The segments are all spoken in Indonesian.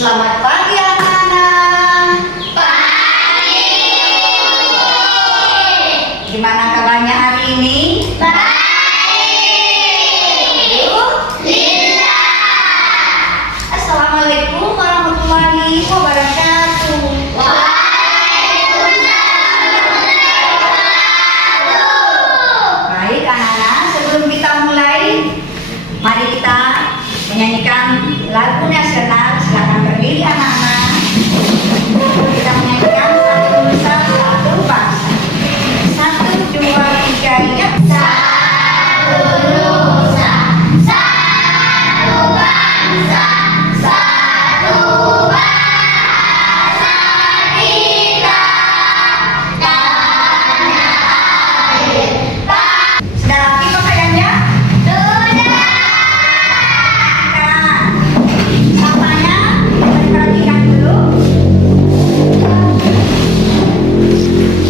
Selamat pagi anak-anak. Pagi. Gimana kabarnya hari ini? Alhamdulillah. Assalamualaikum warahmatullahi wabarakatuh. Baik anak-anak, sebelum kita mulai, mari kita menyanyikan lagu nasional. Silakan berdiri anak-anak. Kita menyanyikan satu nusa satu bangsa. 1, 2, 3, ya. Satu nusa, satu bangsa, satu bahasa kita, tanah air. Sudah rapi pakaiannya? Sudah. Sampahnya diperhatikan dulu.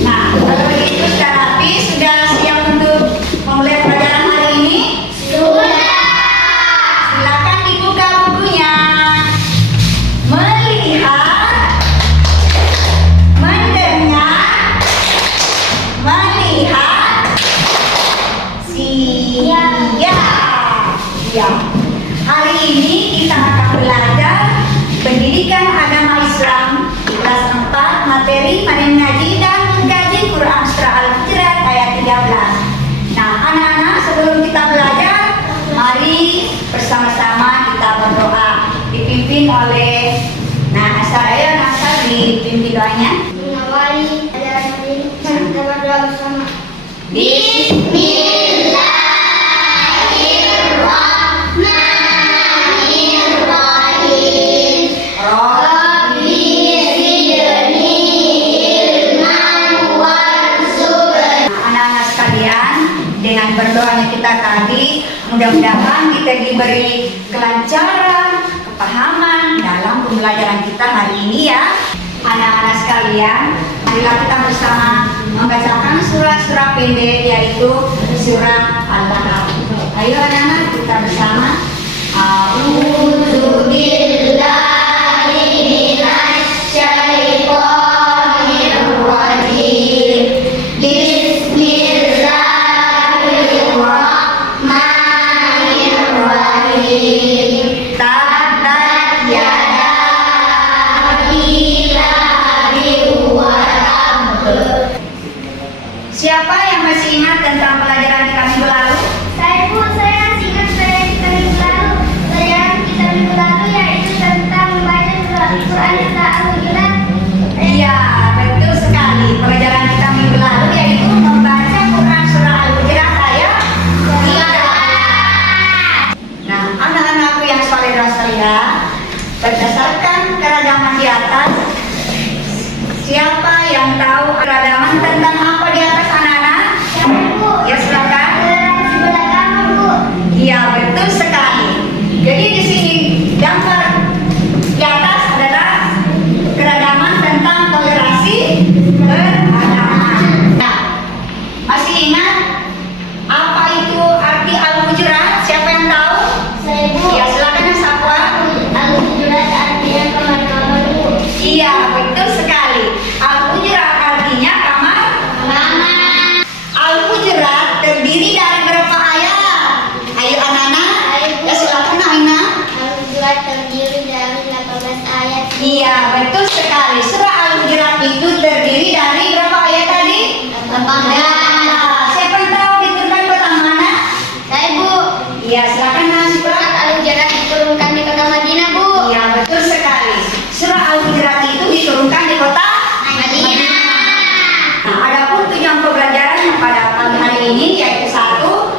Nah, kalau begitu sudah rapi, sudah siap untuk memulai pelajaran hari ini? Sudah. Silakan dibuka bukunya. Melihat, mendengar, melihat, siap. Ya. Hari ini kita akan belajar pendidikan agama Islam kelas 4 materi panen ngaji dan mengkaji Quran surah Al-Hujurat ayat 13. Nah, anak-anak, sebelum kita belajar, mari bersama-sama kita berdoa dipimpin oleh saya dipimpin doanya. Mengawali ajaran ini, kita berdoa bersama. Bismillahirrahmanirrahim. Rabbi zidni ilman warzuqni. Anak-anak sekalian, dengan berdoanya kita tadi, mudah-mudahan kita diberi kelancaran, kepahaman dalam pembelajaran kita hari ini ya. Anak-anak sekalian, marilah kita bersama membacakan surah-surah pendek, yaitu surah Al-Baqarah. Ayo anak-anak, kita bersama. A'udzu billahi minasyaitonir rajim. Bismillahirrahmanirrahim. Tabbat yada abi lahabin wa tabb. Siapa yang masih ingat tentang pelajaran kita minggu lalu? Saya masih ingat pelajaran kita minggu lalu. Pelajaran kita minggu lalu yaitu tentang membaca surah Al-Quran surah Al-Hujurat. Iya, betul sekali. Pelajaran kita minggu lalu yaitu membaca Quran surah Al-Hujurat ayat 13. Nah, anak-anakku yang soleh dan solehah, berdasarkan keragaman di atas, siapa yang tahu keragaman tentang apa di atas anak-anak? Bu, Ya silakan. sebelah kanan Bu. Iya, betul sekali. Jadi di sini gambar di atas adalah keragaman tentang toleransi beragama. Nah, masih ingat apa itu arti Al-Hujurat? Siapa yang tahu? Saya Bu. Ya, silakan yang Safwa. Al-Hujurat artinya kamar-kamar Bu. Iya, betul sekali. Al-Hujurat artinya kamar. Al-Hujurat terdiri dari berapa ayat? Ayo anak-anak. Ya, silakan Aina. Al-Hujurat terdiri dari 18 ayat. Iya, betul sekali. Surah Al-Hujurat itu terdiri dari berapa ayat tadi? 18. Nah, siapa yang tahu diturunkan kota mana? Saya Bu. Iya, silakan Nasibah. Surat Al-Hujurat diturunkan di kota Madinah Bu. Iya, betul sekali. Surah Al-Hujurat itu diturunkan di kota Madinah. Nah, adapun tujuan pembelajaran pada pagi hari ini yaitu 1,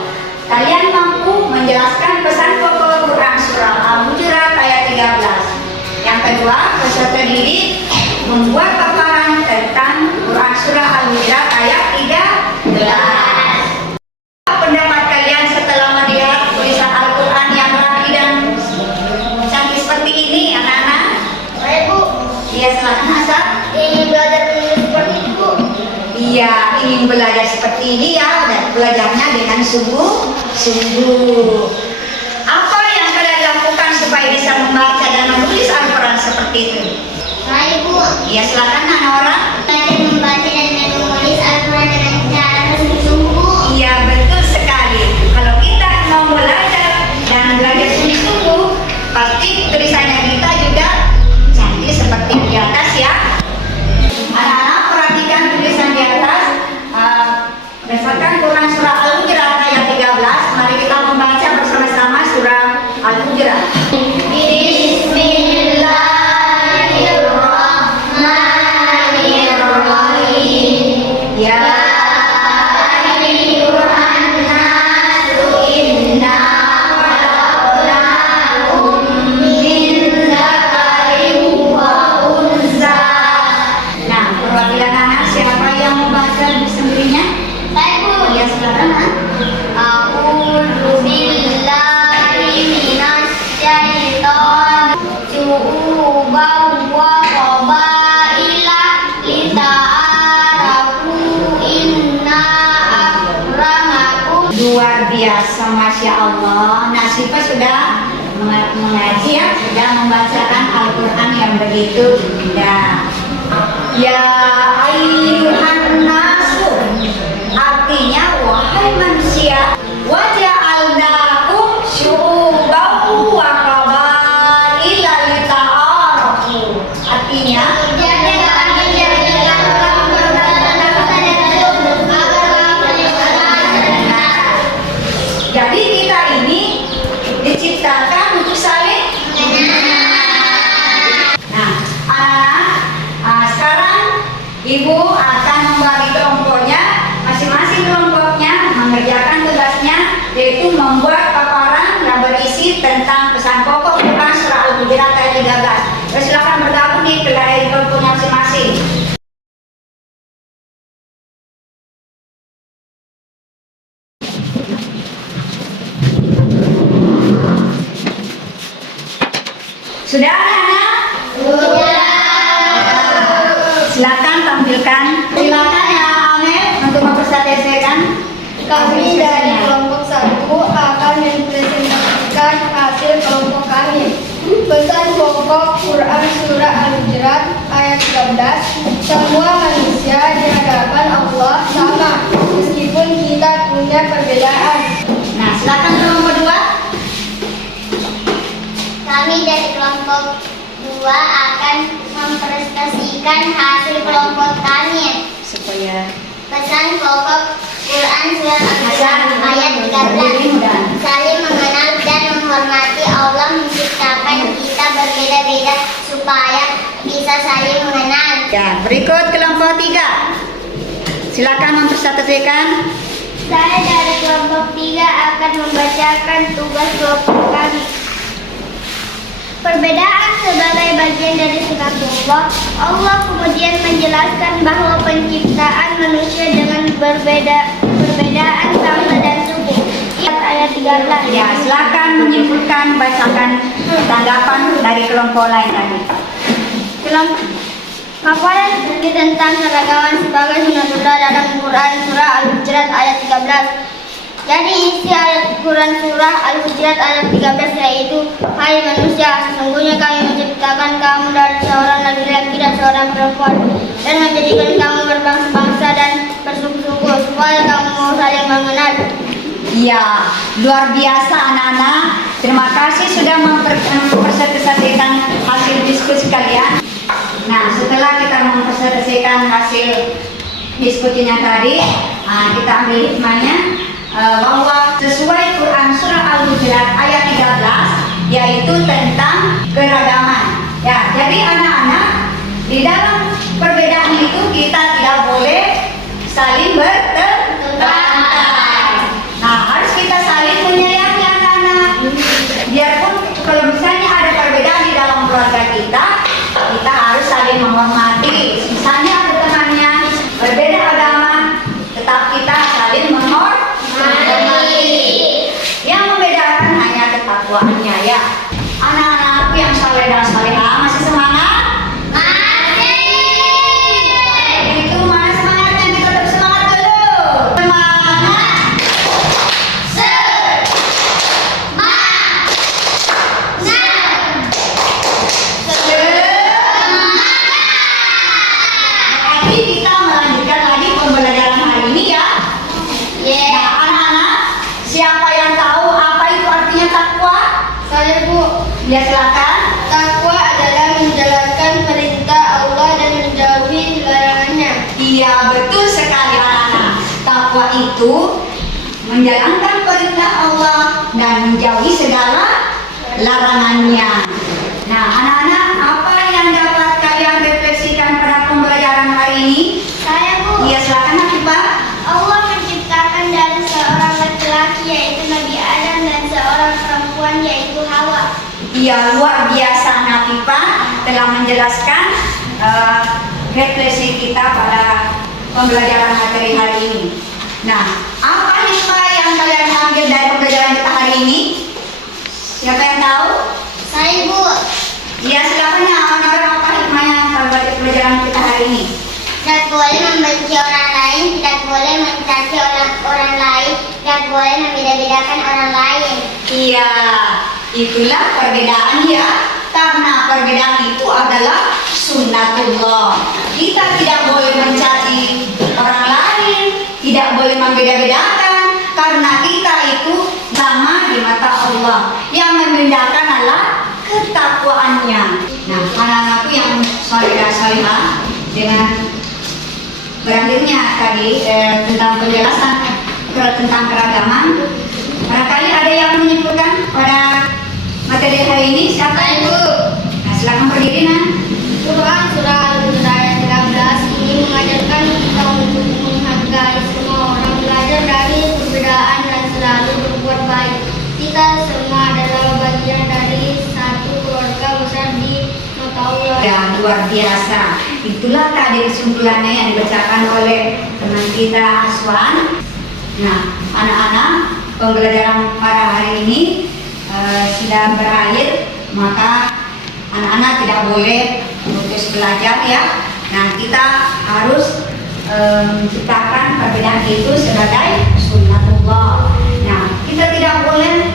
kalian mampu menjelaskan pesan pokok Quran surah Al-Hujurat ayat 13. Yang kedua, peserta didik membuat paparan tentang Quran surah Al-Hujurat ayat 13. Pendapat kalian setelah melihat tulisan Al-Quran yang rapi dan cantik seperti ini, anak-anak? Saya Bu. Iya, silakan Hasan. Ingin belajar menulis seperti itu Bu. Iya, ingin belajar seperti ini ya, dan belajarnya dengan sungguh-sungguh. Apa yang kalian lakukan supaya bisa membaca dan menulis Al-Quran seperti Ya silakan anak orang. Belajar membaca dan menulis Al-Quran dengan cara bersungguh-sungguh. Iya betul sekali. Kalau kita mau belajar dan belajar sungguh-sungguh, pasti tulisannya kita juga cantik seperti di atas ya. Anak-anak perhatikan tulisan di atas. Berdasarkan Quran surah Al-Hujurat ayat 13, mari kita membaca bersama-sama surah Al-Hujurat. Bismillahirrahmanirrahim. Ya luar biasa, Masya Allah. Nah, Syifa sudah mengaji ya, sudah membacakan Al-Quran yang begitu indah. Ya ayyuhan nasu, artinya wahai manusia, waja'alnakum syu'uban wa qabaila lita'arafu. Artinya jadi kita ini diciptakan untuk saling. Nah, anak-anak, sekarang ibu akan membagi kelompoknya, masing-masing kelompoknya mengerjakan tugasnya, yaitu membuat paparan yang berisi tentang pesan pokok Quran surah Al-Hujurat ayat 13. Silakan bergabung di kelompoknya masing-masing. Sudah anak-anak? Sudah. Silakan tampilkan. Silakan ya Amel untuk mempresentasikan. Kami dari kelompok 1 akan mempresentasikan hasil kelompok kami. Pesan pokok Quran surah Al-Hujurat ayat 13. Semua manusia di hadapan Allah sama, meskipun kita punya perbedaan. Nah, silakan kelompok 2. Kami dari kelompok 2 akan mempresentasikan hasil kelompok kami. Supaya Pesan pokok Quran surah Al-Hujurat ayat 13. Saling mengenal dan menghormati. Allah menciptakan kita berbeda-beda supaya bisa saling mengenal. ya, berikut kelompok 3. Silakan mempresentasikan. Saya dari kelompok 3 akan membacakan tugas kelompok kami. Perbedaan sebagai bagian dari sunatullah. Allah kemudian menjelaskan bahwa penciptaan manusia dengan perbedaan bangsa dan suku. Ayat 13. Ya, silakan menyimpulkan, bacakan tanggapan dari kelompok lain tadi. Paparan tentang keragaman sebagai sunatullah dalam Quran surah Al-Hujurat ayat 13. Jadi isi ayat Quran surah Al-Hujurat ayat 13 yaitu, hai manusia, sesungguhnya kami menciptakan kamu dari seorang laki-laki dan seorang perempuan, dan menjadikan kamu berbangsa-bangsa dan bersuku-suku supaya kamu saling mengenal. Ya, luar biasa anak-anak. Terima kasih sudah mempresentasikan hasil diskusi kalian. Nah, setelah kita mempresentasikan hasil diskusinya tadi, kita ambil hikmahnya bahwa sesuai Quran surah Al-Hujurat ayat 13, yaitu tentang keragaman. Ya, jadi anak-anak, di dalam perbedaan itu kita tidak boleh saling bertentangan. Nah, harus kita saling menyayangi anak-anak. Biarpun kalau misalnya ada perbedaan di dalam keluarga kita harus saling menghormati. Misalnya ada temannya berbeda agama, tetap kita saling menghormati. Yang membedakan hanya ketakwaannya ya. Anak-anak itu menjalankan perintah Allah dan menjauhi segala larangannya. Nah, anak-anak, apa yang dapat kalian refleksikan pada pembelajaran hari ini? Saya, Bu. Iya, silakan Hafifah. Allah menciptakan dari seorang laki-laki yaitu Nabi Adam dan seorang perempuan yaitu Hawa. Iya, luar biasa Hafifah telah menjelaskan refleksi kita pada pembelajaran materi hari ini. Nah, apa hikmah yang kalian ambil dari pembelajaran kita hari ini? Siapa yang tahu? Saya, Bu. Iya, silakan ya. Apa hikmahnya pada pembelajaran kita hari ini? Tidak boleh membenci orang lain, tidak boleh mencaci orang lain, tidak boleh membeda-bedakan orang lain. Iya, itulah perbedaan ya. Karena perbedaan itu adalah sunnatullah. Kita tidak boleh mencaci orang lain, tidak boleh membeda-bedakan, karena kita itu sama di mata Allah. Yang membedakan adalah ketakwaannya. Nah, anak-anakku yang salihah dengan berakhirnya tadi tentang penjelasan tentang keragaman, barangkali ada yang menyimpulkan pada materi hari ini. Siapa Ibu? Nah, silakan berdiri Nah. Quran Surah Al-Hijr ayat 13 ini mengajarkan kita untuk menghargai semua orang, belajar dari perbedaan dan selalu berbuat baik. Kita semua adalah bagian dari satu keluarga besar di mata Allah. Ya, luar biasa. Itulah tadi kesimpulannya yang dibacakan oleh teman kita Aswan. Nah, anak-anak, pembelajaran pada hari ini sudah berakhir, maka anak-anak tidak boleh putus belajar ya. Nah, kita harus menciptakan perbedaan itu sebagai sunnatullah. Nah, kita tidak boleh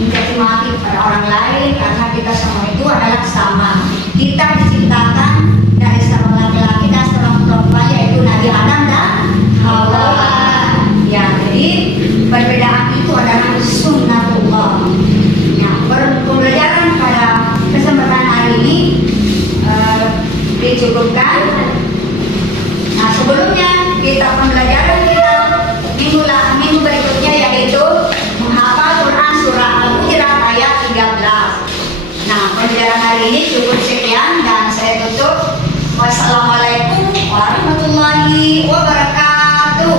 mencaci maki pada orang lain karena kita semua itu adalah sama. Kita diciptakan dari seorang laki-laki dan seorang perempuan yaitu Nabi Adam dan Hawa. Ya, jadi perbedaan itu adalah sunnatullah. Nah, pembelajaran pada kesempatan hari ini dicukupkan. Nah, sebelumnya kita pembelajaran kita minggu berikutnya yaitu menghafal Quran surah Al-Hujurat ayat 13. Nah, pembelajaran hari ini cukup sekian dan saya tutup. Wassalamualaikum warahmatullahi wabarakatuh.